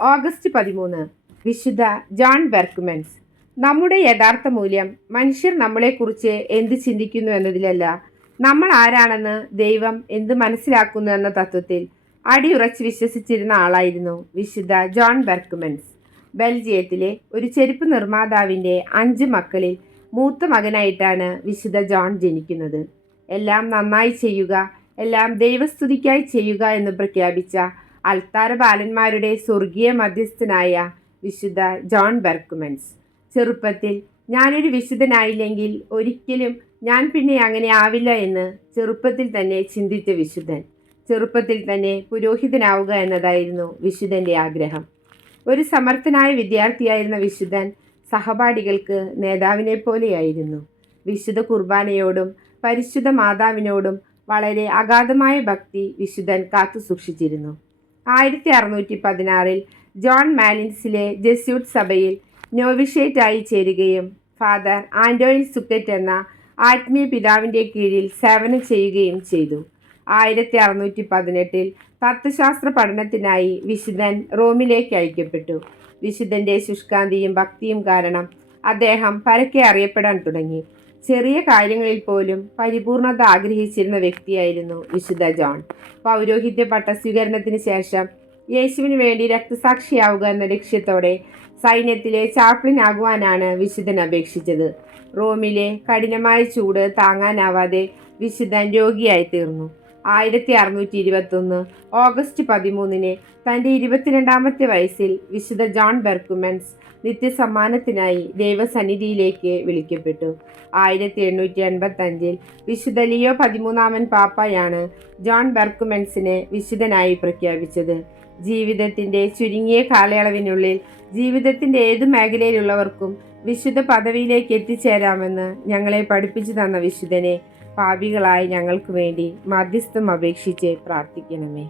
August പതിമൂന്ന്. വിശുദ്ധ John Berchmans. നമ്മുടെ യഥാർത്ഥ മൂല്യം മനുഷ്യർ നമ്മളെക്കുറിച്ച് എന്ത് ചിന്തിക്കുന്നു എന്നതിലല്ല. നമ്മൾ ആരാണെന്ന് ദൈവം എന്ത് മനസ്സിലാക്കുന്നു എന്ന തത്വത്തിൽ അടിയുറച്ച് വിശ്വസിച്ചിരുന്ന ആളായിരുന്നു വിശുദ്ധ ജോൺ ബെർക്ക്മെൻസ്. ബെൽജിയത്തിലെ ഒരു ചെരുപ്പ് നിർമ്മാതാവിന്റെ അഞ്ച് മക്കളിൽ മൂത്ത മകനായിട്ടാണ് വിശുദ്ധ ജോൺ ജനിക്കുന്നത്. എല്ലാം നന്നായി ചെയ്യുക എല്ലാം ദൈവസ്തുതിക്കായി ചെയ്യുക എന്ന് പ്രഖ്യാപിച്ച അൾത്താര ബാലന്മാരുടെ സ്വർഗീയ മധ്യസ്ഥനായ വിശുദ്ധ ജോൺ ബെർക്കുമെൻസ്. ചെറുപ്പത്തിൽ ഞാനൊരു വിശുദ്ധനായില്ലെങ്കിൽ ഒരിക്കലും ഞാൻ പിന്നെ അങ്ങനെ ആവില്ല എന്ന് ചെറുപ്പത്തിൽ തന്നെ ചിന്തിച്ച വിശുദ്ധൻ. ചെറുപ്പത്തിൽ തന്നെ പുരോഹിതനാവുക എന്നതായിരുന്നു വിശുദ്ധന്റെ ആഗ്രഹം. ഒരു സമർത്ഥനായ വിദ്യാർത്ഥിയായിരുന്ന വിശുദ്ധൻ സഹപാഠികൾക്ക് നേതാവിനെ പോലെയായിരുന്നു. വിശുദ്ധ കുർബാനയോടും പരിശുദ്ധ മാതാവിനോടും വളരെ അഗാധമായ ഭക്തി വിശുദ്ധൻ കാത്തു സൂക്ഷിച്ചിരുന്നു ആയിരത്തി അറുന്നൂറ്റി പതിനാറിൽ ജോൺ മാലിൻസിലെ ജെസ്യൂട്ട് സഭയിൽ നോവിഷേറ്റായി ചേരുകയും ഫാദർ ആന്റോണിൽ സുക്കറ്റ് എന്ന ആത്മീയ പിതാവിന്റെ കീഴിൽ സേവനം ചെയ്യുകയും ചെയ്തു. ആയിരത്തി അറുന്നൂറ്റി പതിനെട്ടിൽ തത്വശാസ്ത്ര പഠനത്തിനായി വിശുദ്ധൻ റോമിലേക്ക് അയക്കപ്പെട്ടു. വിശുദ്ധന്റെ ശുഷ്കാന്തിയും ഭക്തിയും കാരണം അദ്ദേഹം പരക്കെ അറിയപ്പെടാൻ തുടങ്ങി. ചെറിയ കാര്യങ്ങളിൽ പോലും പരിപൂർണത ആഗ്രഹിച്ചിരുന്ന വ്യക്തിയായിരുന്നു വിശുദ്ധ ജോൺ. പൗരോഹിത്യ പട്ടസ്വീകരണത്തിന് ശേഷം യേശുവിന് വേണ്ടി രക്തസാക്ഷിയാവുക എന്ന ലക്ഷ്യത്തോടെ സൈന്യത്തിലെ ചാപ്ലിൻ ആകുവാനാണ് വിശുദ്ധൻ അപേക്ഷിച്ചത്. റോമിലെ കഠിനമായ ചൂട് താങ്ങാനാവാതെ വിശുദ്ധൻ രോഗിയായി തീർന്നു ആയിരത്തി അറുന്നൂറ്റി ഇരുപത്തൊന്ന് ഓഗസ്റ്റ് പതിമൂന്നിന് തന്റെ ഇരുപത്തിരണ്ടാമത്തെ വയസ്സിൽ വിശുദ്ധ ജോൺ ബെർക്കുമെൻസ് നിത്യസമ്മാനത്തിനായി ദൈവസന്നിധിയിലേക്ക് വിളിക്കപ്പെട്ടു. ആയിരത്തി എണ്ണൂറ്റി എൺപത്തഞ്ചിൽ വിശുദ്ധ ലിയോ പതിമൂന്നാമൻ പാപ്പയാണ് ജോൺ ബെർക്കുമെൻസിനെ വിശുദ്ധനായി പ്രഖ്യാപിച്ചത്. ജീവിതത്തിന്റെ ചുരുങ്ങിയ കാലയളവിനുള്ളിൽ ജീവിതത്തിന്റെ ഏതു മേഖലയിലുള്ളവർക്കും വിശുദ്ധ പദവിയിലേക്ക് എത്തിച്ചേരാമെന്ന് ഞങ്ങളെ പഠിപ്പിച്ചു തന്ന വിശുദ്ധനെ പാപികളായി ഞങ്ങൾക്ക് വേണ്ടി മധ്യസ്ഥം അപേക്ഷിച്ച് പ്രാർത്ഥിക്കണമേ.